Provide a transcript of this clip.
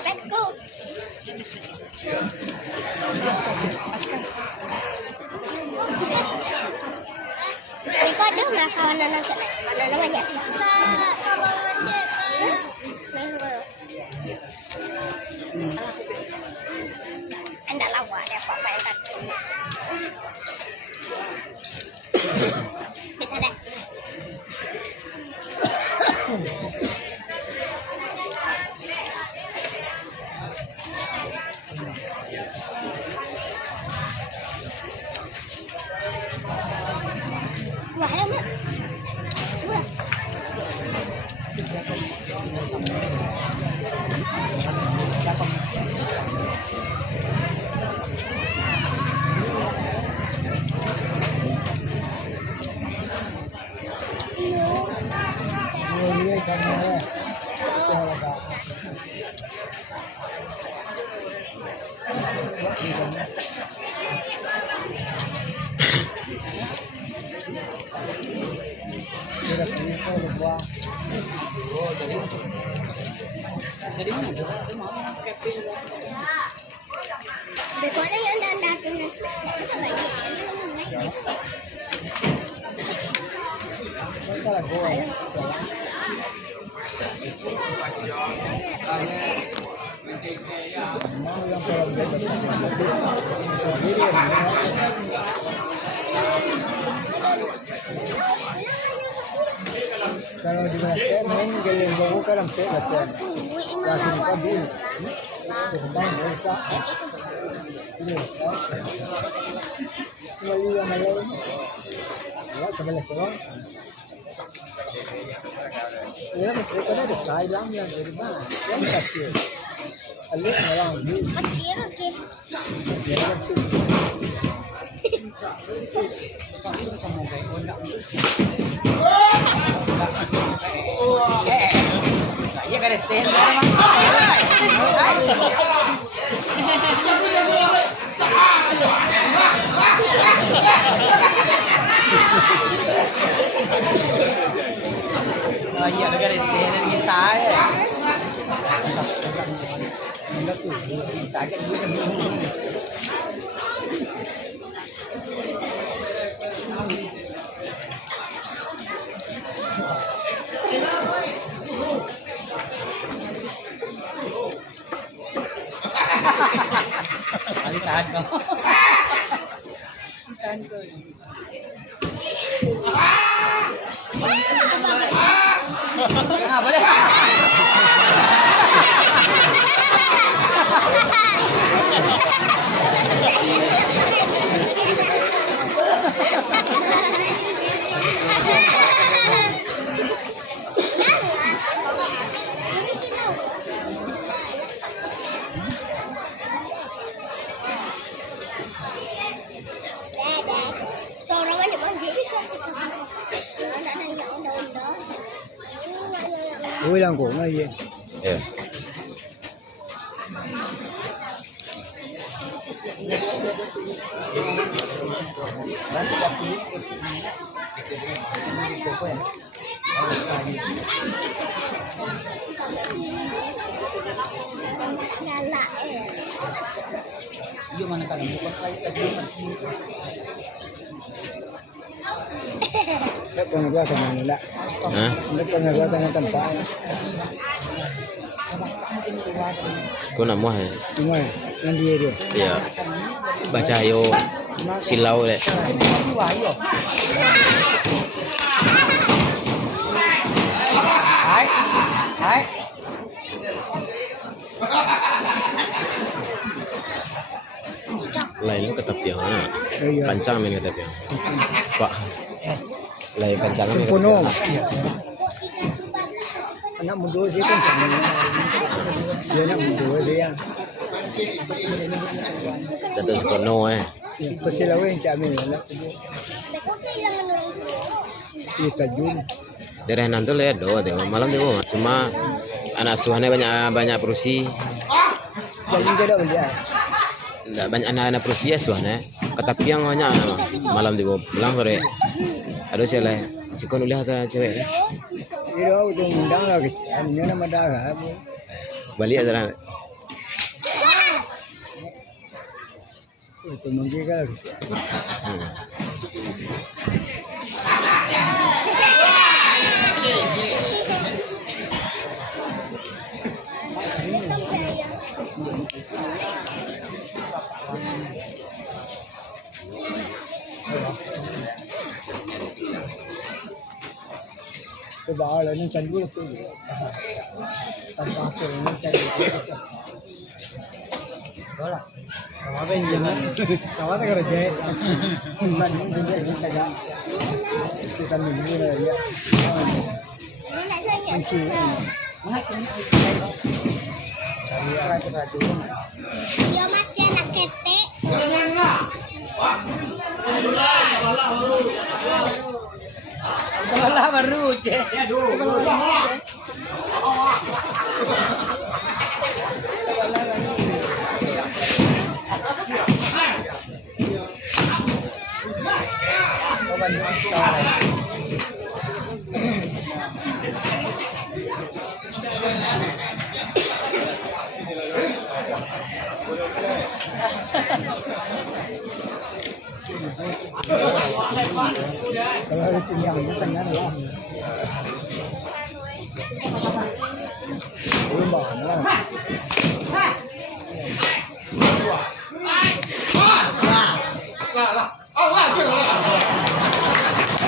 Petku. Iko ada nggak kawan anak banyak? Anda lawa ya Pak main tadi. Bisa deh. Wah, ada mak. Wah. Bekonya yang datang Kalau di Melaka main geleng bawa karam pe latihan. Sungguh Lagi imam awal. kabul. Terbang biasa. Ini. Kembali yang lain. Ya, kembali sekarang. Ya, mereka ada Thailand yang dari mana? Yang kecil. Alih orang ni. Kecil okey. Ya, kecil. Saya kada sen Oh iya kada sen ni saya. Sakit juga. Ali tahan ko. Tahan ko. Boleh. Orang aja banjir. Ulang ko ngayon. Ya. Galak. Iyo mana kalau bukan kali tadi. Pengagawa sa Manila. Hah? Pengagawa sa tempat. Kau nak muah? Cuma nanti dia. Ya. Baca ayo silau deh. Hai. Hai. Lain ketapian. Iya. Pancang main ketapian. Pak. Lain pancang main Sempurna. ketapian. Anak muda sih kan dia anak muda dia. Dato sekono Pasilawin kami lah. Kok kehilangan orang tua? Kita jun. Daerah nanti lihat doa deh. Malam deh cuma anak asuhannya banyak perusi. Jadi kita dah belajar. Nggak banyak anak-anak perusi asuhannya. Ketapian banyak malam deh pulang sore. Aduh cile. Si Kon uliah atau cewek? Dia itu undang lagi. Ini nama dah. Balik aja. Itu mungkin kan. Cái bò lại nó chân bước cái gì tao bò cái nó chân đó là có bên gì nữa có cái gì mình những cái gì cái gì cái cần mình như này vậy Ini nak saya susah. Dia masih anak ketek. Sebelah baru cek. kalau ada tinggal di tengah lah belum banget